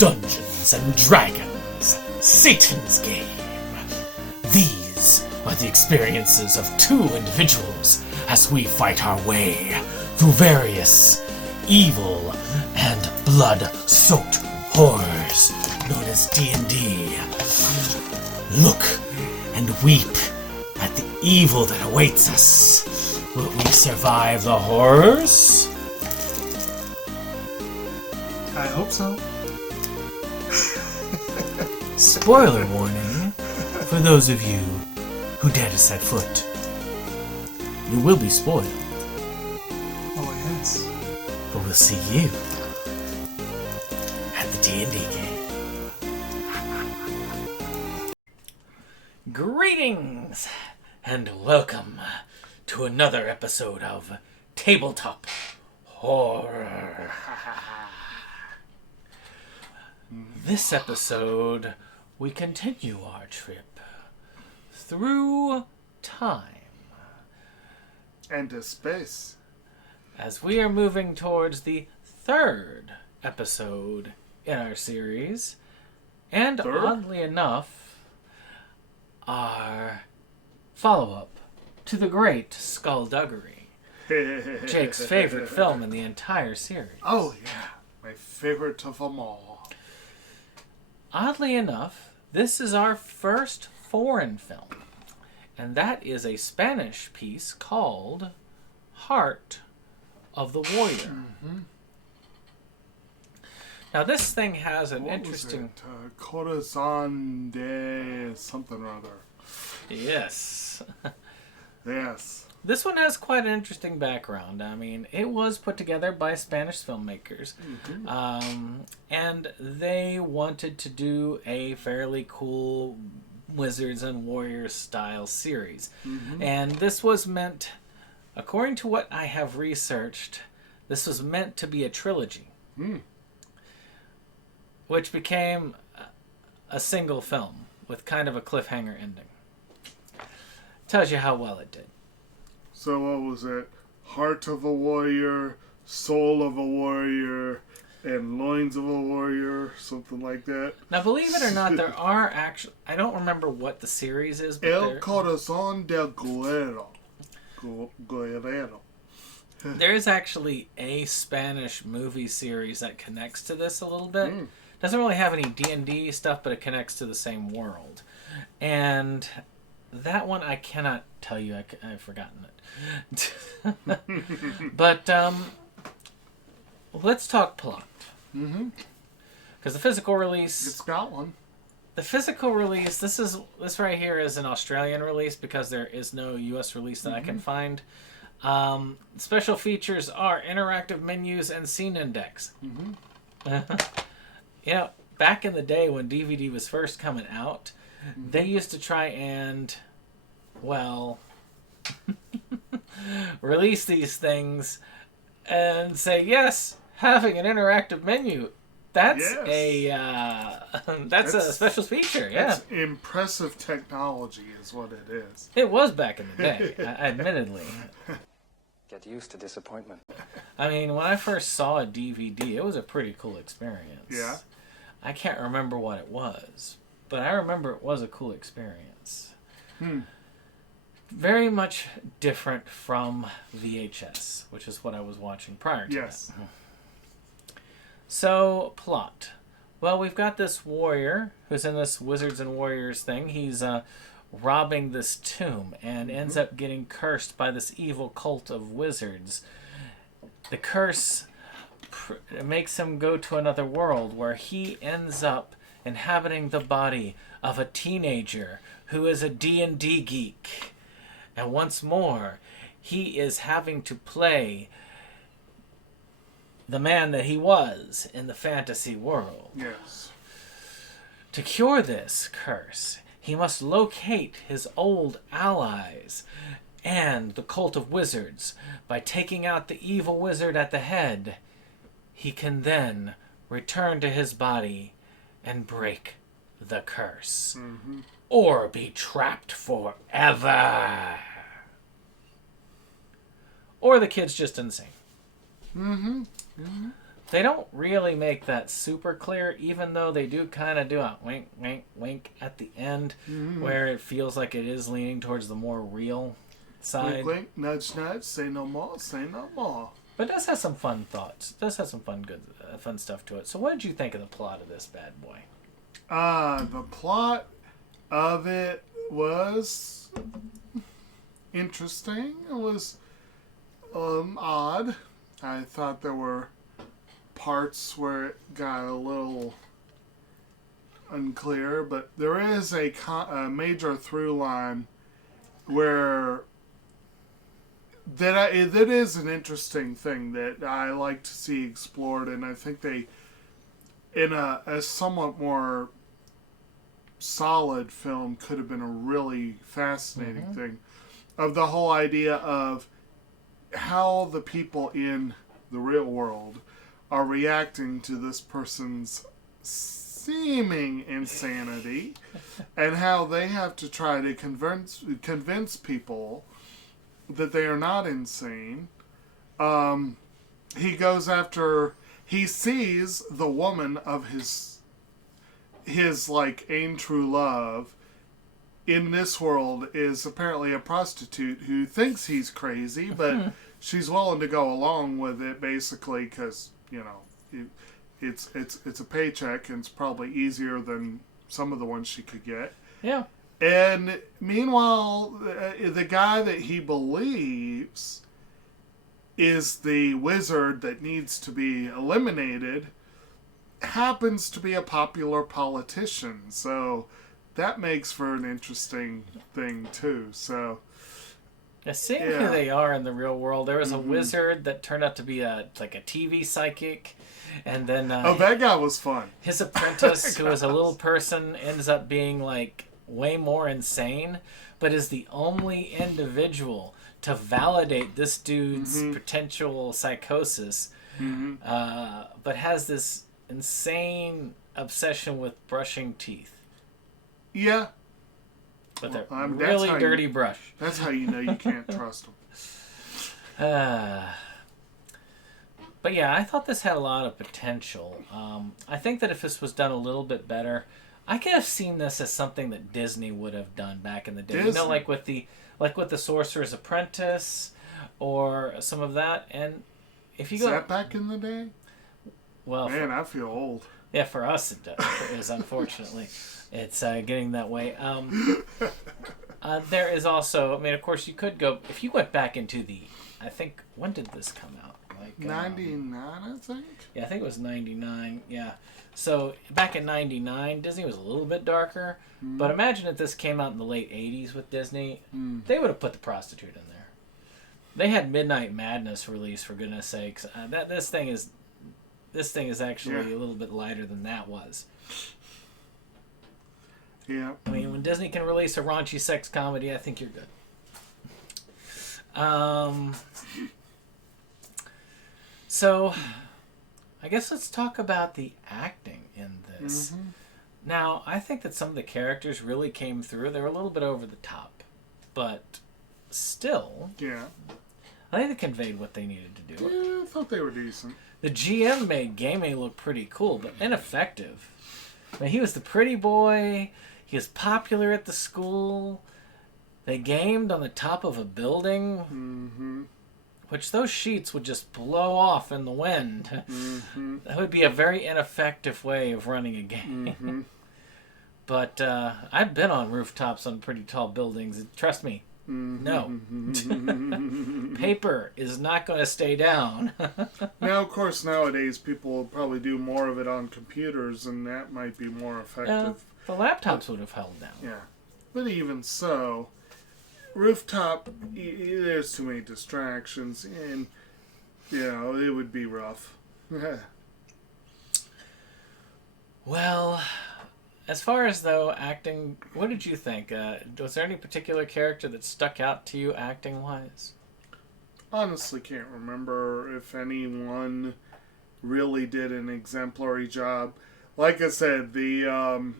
Dungeons and Dragons, Satan's Game. These are the experiences of two individuals as we fight our way through various evil and blood-soaked horrors known as D&D. Look and weep at the evil that awaits us. Will we survive the horrors? I hope so. Spoiler warning for those of you who dare to set foot. You will be spoiled. Oh, yes. But we'll see you at the D&D game. Greetings and welcome to another episode of Tabletop Horror. This episode, we continue our trip through time. And to space. As we are moving towards the third episode in our series, and oddly enough, our follow-up to the great Skullduggery, Jake's favorite film in the entire series. Oh, yeah. My favorite of them all. Oddly enough, this is our first foreign film, and that is a Spanish piece called Heart of the Warrior. Mm-hmm. Now, this thing has an What interesting... was it? Corazon de something or other. Yes. Yes. This one has quite an interesting background. I mean, it was put together by Spanish filmmakers, and they wanted to do a fairly cool Wizards and Warriors style series. And this was meant, according to what I have researched, this was meant to be a trilogy, which became a single film with kind of a cliffhanger ending. Tells you how well it did. So what was it? Heart of a warrior, soul of a warrior, and loins of a warrior, something like that. Now, believe it or not, there are actually... I don't remember what the series is, but El Corazon del Guerrero. Guerrero. there is actually a Spanish movie series that connects to this a little bit. Doesn't really have any D&D stuff, but it connects to the same world. And that one I cannot tell you. I've forgotten it. But let's talk plot. Because the physical release... It's got one. The physical release, this right here is an Australian release because there is no US release that I can find. Special features are interactive menus and scene index. You know, back in the day when DVD was first coming out, they used to try and, well, release these things and say, yes, having an interactive menu, that's that's a special feature, yeah. It's impressive technology is what it is. It was back in the day, admittedly. Get used to disappointment. I mean, when I first saw a DVD, it was a pretty cool experience. Yeah. I can't remember what it was, but I remember it was a cool experience. Very much different from VHS, which is what I was watching prior to that. So, plot. Well, we've got this warrior who's in this Wizards and Warriors thing. He's robbing this tomb and ends up getting cursed by this evil cult of wizards. The curse makes him go to another world where he ends up inhabiting the body of a teenager who is a D&D geek. And once more, he is having to play the man that he was in the fantasy world. Yes. To cure this curse, he must locate his old allies and the cult of wizards. By taking out the evil wizard at the head, he can then return to his body and break the curse. Or be trapped forever. Or the kid's just insane. They don't really make that super clear, even though they do kind of do a wink, wink, wink at the end, where it feels like it is leaning towards the more real side. Wink, wink, nudge, nudge, say no more, say no more. But it does have some fun thoughts. It does have some fun stuff to it. So what did you think of the plot of this bad boy? The plot of it was interesting. It was odd. I thought there were parts where it got a little unclear, but there is a major through line where that is an interesting thing that I like to see explored, and I think they, in a somewhat more solid film, could have been a really fascinating thing, of the whole idea of how the people in the real world are reacting to this person's seeming insanity, and how they have to try to convince people that they are not insane. He goes after, he sees the woman of his like aim true love in this world is apparently a prostitute who thinks he's crazy, but she's willing to go along with it, basically because, you know, it's a paycheck, and it's probably easier than some of the ones she could get. Yeah. And meanwhile, the guy that he believes is the wizard that needs to be eliminated happens to be a popular politician. So that makes for an interesting thing, too. So, Seeing who they are in the real world, there was a wizard that turned out to be a TV psychic, and then that guy was fun. His apprentice, who was a little person, ends up being like way more insane, but is the only individual to validate this dude's potential psychosis, but has this insane obsession with brushing teeth. Yeah. With a really dirty brush. That's how you know you can't trust them. But yeah, I thought this had a lot of potential. I think that if this was done a little bit better, I could have seen this as something that Disney would have done back in the day. Disney. You know, like with the Sorcerer's Apprentice, or some of that. And if you Is that back in the day? Well, man, I feel old. Yeah, for us it is, unfortunately. It's getting that way. There is also, I mean, of course, you could go, if you went back into I think, when did this come out? Like 99, I think? Yeah, I think it was 99, yeah. So, back in 99, Disney was a little bit darker, but imagine if this came out in the late 80s with Disney, they would have put the prostitute in there. They had Midnight Madness released, for goodness sakes. This thing is actually a little bit lighter than that was. Yeah. I mean, when Disney can release a raunchy sex comedy, I think you're good. So, I guess let's talk about the acting in this. Now, I think that some of the characters really came through. They were a little bit over the top, but still, I think they conveyed what they needed to do. Yeah, I thought they were decent. The GM made gaming look pretty cool, but ineffective. I mean, he was the pretty boy. He was popular at the school. They gamed on the top of a building, which those sheets would just blow off in the wind. That would be a very ineffective way of running a game. But I've been on rooftops on pretty tall buildings. Trust me. No. Paper is not going to stay down. Now, of course, nowadays people will probably do more of it on computers, and that might be more effective. The laptops would have held down. Yeah. But even so, rooftop, there's too many distractions, and, it would be rough. Well, as far as, though, acting, what did you think? Was there any particular character that stuck out to you acting-wise? Honestly, can't remember if anyone really did an exemplary job. Like I said, the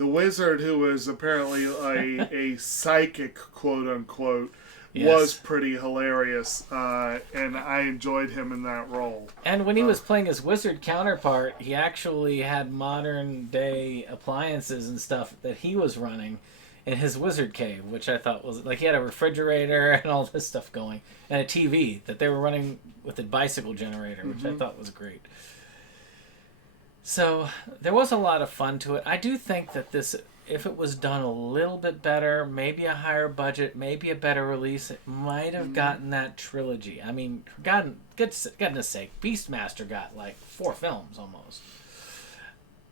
wizard, who was apparently a psychic, quote-unquote, was pretty hilarious, and I enjoyed him in that role. And when he was playing his wizard counterpart, he actually had modern day appliances and stuff that he was running in his wizard cave, which I thought was like he had a refrigerator and all this stuff going, and a TV that they were running with a bicycle generator, which I thought was great. So there was a lot of fun to it. I do think that this, if it was done a little bit better, maybe a higher budget, maybe a better release, it might have gotten that trilogy. I mean, goodness sake, Beastmaster got like 4 films almost.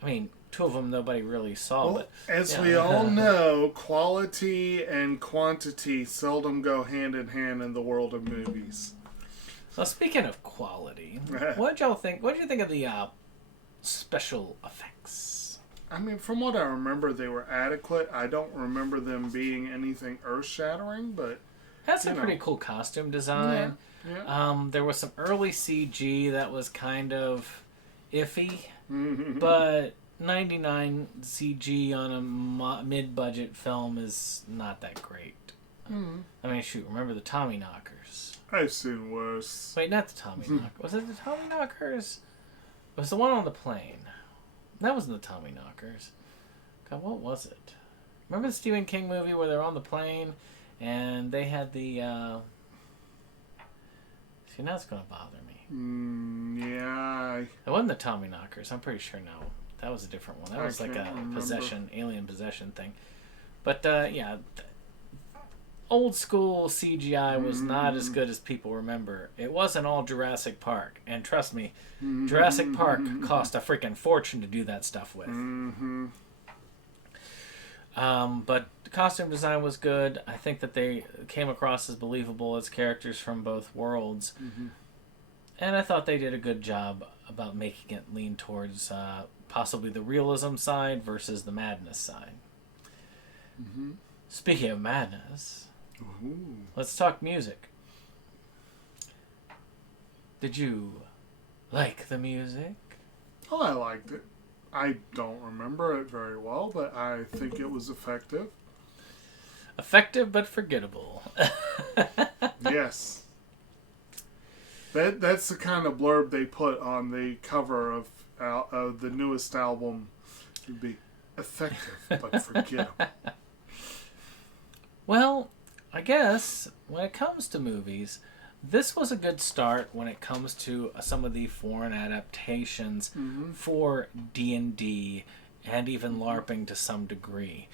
I mean, 2 of them nobody really saw. Well, but as we all know, quality and quantity seldom go hand in hand in the world of movies. Well, speaking of quality, what did you think of the special effects? I mean, from what I remember, they were adequate. I don't remember them being anything earth-shattering, but Had some pretty cool costume design. Yeah. There was some early CG that was kind of iffy, but 99 CG on a mid-budget film is not that great. I mean, shoot, remember the Tommyknockers? I've seen worse. Wait, not the Tommyknockers. Was it the Tommyknockers? It was the one on the plane. That wasn't the Tommyknockers. God, what was it? Remember the Stephen King movie where they're on the plane and they had the... See, now it's going to bother me. Yeah. It wasn't the Tommyknockers. I'm pretty sure no. That was a different one. That was like a alien possession thing. But, yeah, old school CGI was not as good as people remember. It wasn't all Jurassic Park. And trust me, Jurassic Park cost a freaking fortune to do that stuff with. But the costume design was good. I think that they came across as believable as characters from both worlds. And I thought they did a good job about making it lean towards possibly the realism side versus the madness side. Speaking of madness, let's talk music. Did you like the music? Oh, I liked it. I don't remember it very well, but I think it was effective. Effective but forgettable. Yes. That's the kind of blurb they put on the cover of the newest album. It would be effective but forgettable. Well, I guess when it comes to movies, this was a good start when it comes to some of the foreign adaptations for D&D and even LARPing to some degree.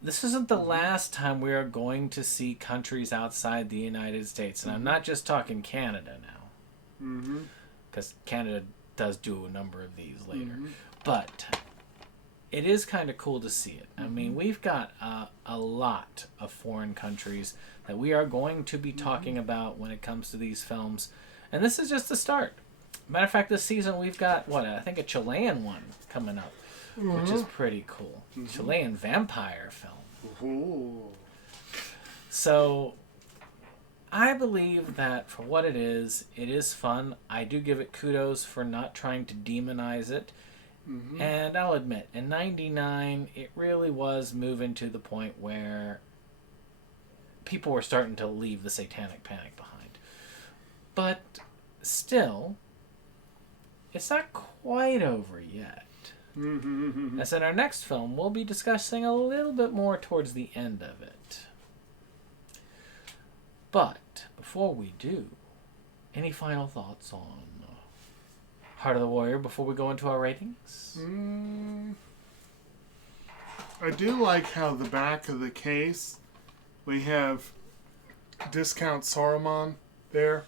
This isn't the last time we are going to see countries outside the United States. And I'm not just talking Canada now. Because Canada does do a number of these later. But it is kind of cool to see it. I mean, we've got a lot of foreign countries that we are going to be talking about when it comes to these films. And this is just the start. Matter of fact, this season we've got, I think a Chilean one coming up, which is pretty cool. Chilean vampire film. So, I believe that for what it is fun. I do give it kudos for not trying to demonize it. And I'll admit, in 99, it really was moving to the point where people were starting to leave the satanic panic behind. But still, it's not quite over yet. As in our next film, we'll be discussing a little bit more towards the end of it. But before we do, any final thoughts on Heart of the Warrior before we go into our ratings? I do like how the back of the case, we have discount Saruman there.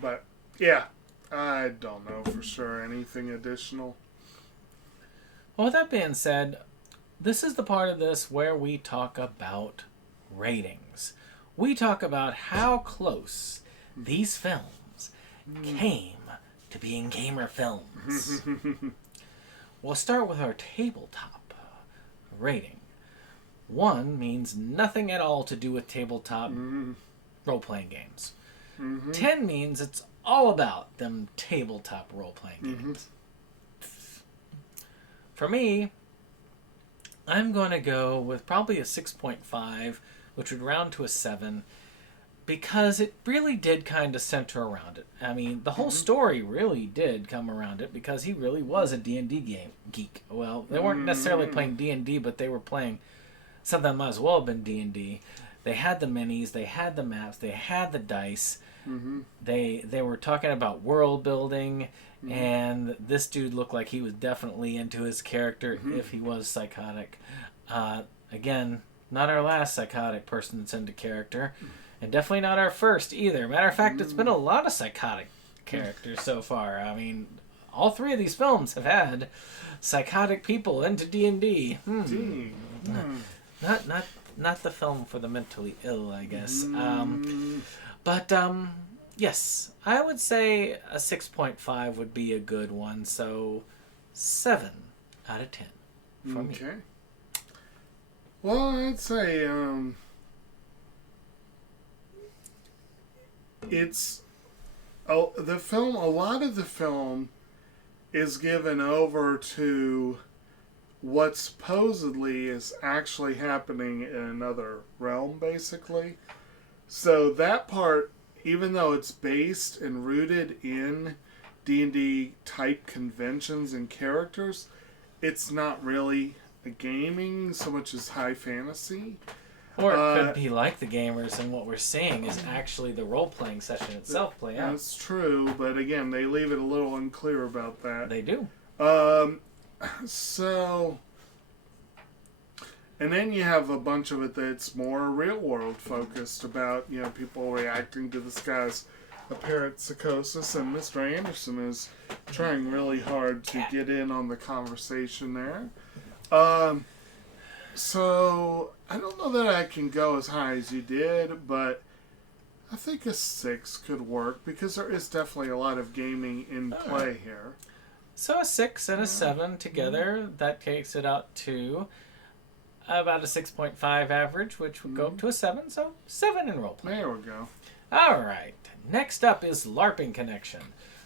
But, yeah, I don't know for sure anything additional. Well, with that being said, this is the part of this where we talk about ratings. We talk about how close these films came to being gamer films. We'll start with our tabletop rating. 1 means nothing at all to do with tabletop role-playing games. 10 means it's all about them tabletop role-playing games. For me, I'm going to go with probably a 6.5, which would round to a 7, because it really did kind of center around it. I mean, the whole story really did come around it, because he really was a D&D game geek. Well, they weren't necessarily playing D&D, but they were playing something that might as well have been D&D. They had the minis, they had the maps, they had the dice. They were talking about world building, and this dude looked like he was definitely into his character if he was psychotic. Again, not our last psychotic person that's into character, and definitely not our first either. Matter of fact, it's been a lot of psychotic characters so far. I mean, all 3 of these films have had psychotic people into D&D. Not the film for the mentally ill, I guess. But yes, I would say a 6.5 would be a good one. So 7 out of 10 for me. Okay. Well, I'd say it's the film. A lot of the film is given over to what supposedly is actually happening in another realm, basically. So that part, even though it's based and rooted in D&D type conventions and characters, it's not really a gaming so much as high fantasy. Or it could be like the gamers, and what we're seeing is actually the role-playing session itself play out. That's true, but again, they leave it a little unclear about that. They do. So, and then you have a bunch of it that's more real-world focused about, people reacting to this guy's apparent psychosis, and Mr. Anderson is trying really hard to get in on the conversation there. So, I don't know that I can go as high as you did, but I think a 6 could work, because there is definitely a lot of gaming in play here. So a 6 and a 7 together, that takes it out to about a 6.5 average, which would go up to a 7, so 7 in roleplay. There we go. Alright, next up is LARPing connection.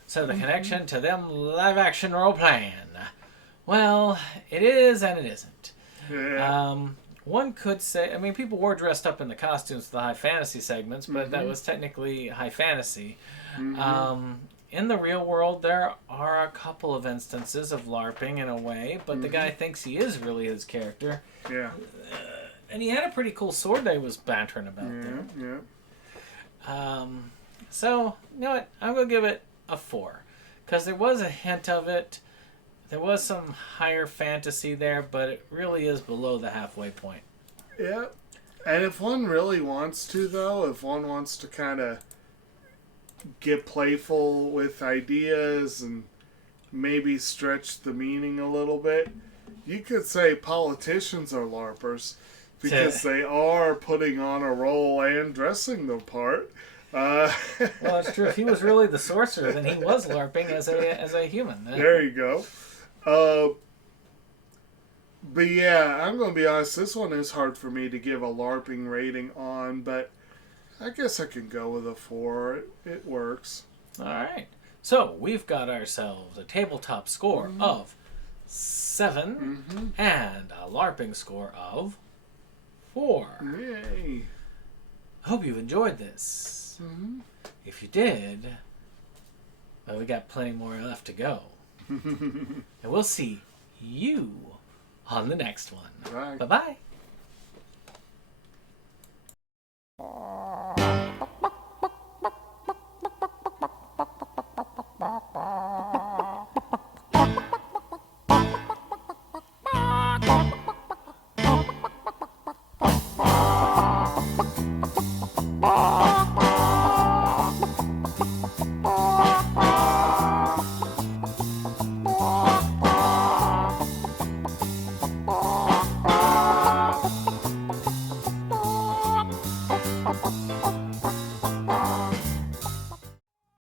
So the connection to them live-action role-playing. Well, it is and it isn't. Yeah. One could say, people were dressed up in the costumes for the high fantasy segments, but that was technically high fantasy. In the real world, there are a couple of instances of LARPing in a way, but the guy thinks he is really his character. Yeah. And he had a pretty cool sword that he was bantering about there. Yeah. So, you know what? I'm going to give it a 4. Because there was a hint of it. There was some higher fantasy there, but it really is below the halfway point. Yeah. And if one really wants to, though, if one wants to kind of get playful with ideas and maybe stretch the meaning a little bit, you could say politicians are LARPers, because they are putting on a role and dressing the part. Well, it's true. If he was really the sorcerer, then he was LARPing as a human. There you go. But yeah, I'm going to be honest, this one is hard for me to give a LARPing rating on, but I guess I can go with a 4. It works. All right. So we've got ourselves a tabletop score of 7 and a LARPing score of 4. Yay. Hope you've enjoyed this. If you did, well, we got plenty more left to go. And we'll see you on the next one. Bye. Bye-bye.